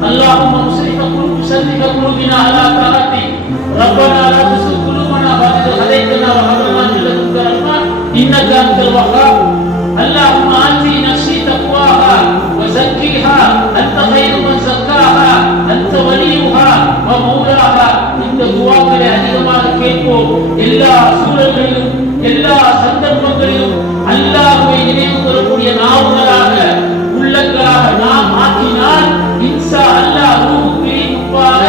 அல்லாஹும்ம முஸ்ரிஃப குலூபி சர்ரிஃப குலூபினா அலா தாஅத்தி, ரப்பனா லா துஸிக் குலூபனா பஅத இத் ஹதைதனா வ ஹப் லனா மின் லதுன்க ரஹ்மah இன்னக அன்தல் வஹ்ஹாப். اللهم آتِ نفسي تقواها وزكها أنت خير من زكاها أنت وليها ومولاها. இந்த துஆக்களை அதிகமாக கேட்போம். எல்லா சூழல்களிலும் எல்லா சந்தர்ப்பங்களிலும் அல்லாஹ்வை நினைவு கூறக்கூடிய நாவுகளாக உள்ளங்களாக நாம் ஆக்கினால் இன்ஷா அல்லாஹ் ரூஹுக்கு முன்பாக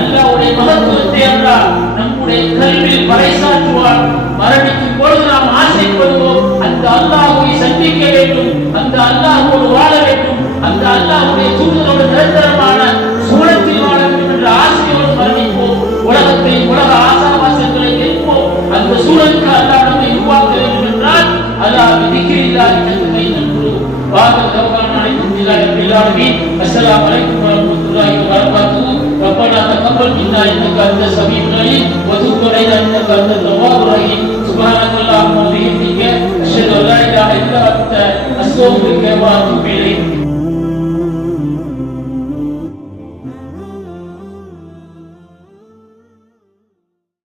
அல்லாஹ்வுடைய மகத்துவத்தை அல்லாஹ் நம்முடைய கல்வியில் பறைசாற்றுவார். மரணிக்கும் பொழுது நாம் ஆசைப்படுவோம், அந்த அல்லாஹ்வை சந்திக்க வேண்டும், அந்த அல்லாஹ்வோடு வாழ வேண்டும், அந்த அல்லாஹ்வுடைய தூதரோடு நிரந்தரமான சூழத்தில் வாழ வேண்டும் என்ற ஆசையோடு மரணிப்போம். உலகத்தை உலக ஆசாபாசங்களை கேட்போம். அந்த சூழலுக்கு அல்லாஹ் நம்மை உருவாக்க வேண்டும் என்றால் அல்லாஹ் திக்ரில்லாஹி தத்மஇன்னல் குலூப். வாஹிர் தஅவானா அல்ஹம்துலில்லாஹி ரப்பில் ஆலமீன். அஸ்ஸலாமு அலைக்கும் வரஹ்மத்துல்லாஹி வபரகாத்துஹு. ரப்பனா தகப்பல் وتقبل منا انك انت السميع العليم وتب علينا انك انت التواب الرحيم سبحانك اللهم وبحمدك اشهد ان لا اله الا انت استغفرك واتوب